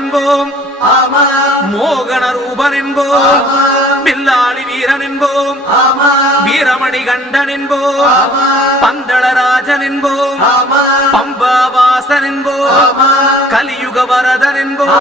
என்போம், மோகன ரூபன் என்போம், பில்லாளி வீரன் என்போம், வீரமணி கண்டன் என்போம், பந்தளராஜன் என்போம், பம்பாவாசன் என்போம், கலியுக வரதன் என்போம்.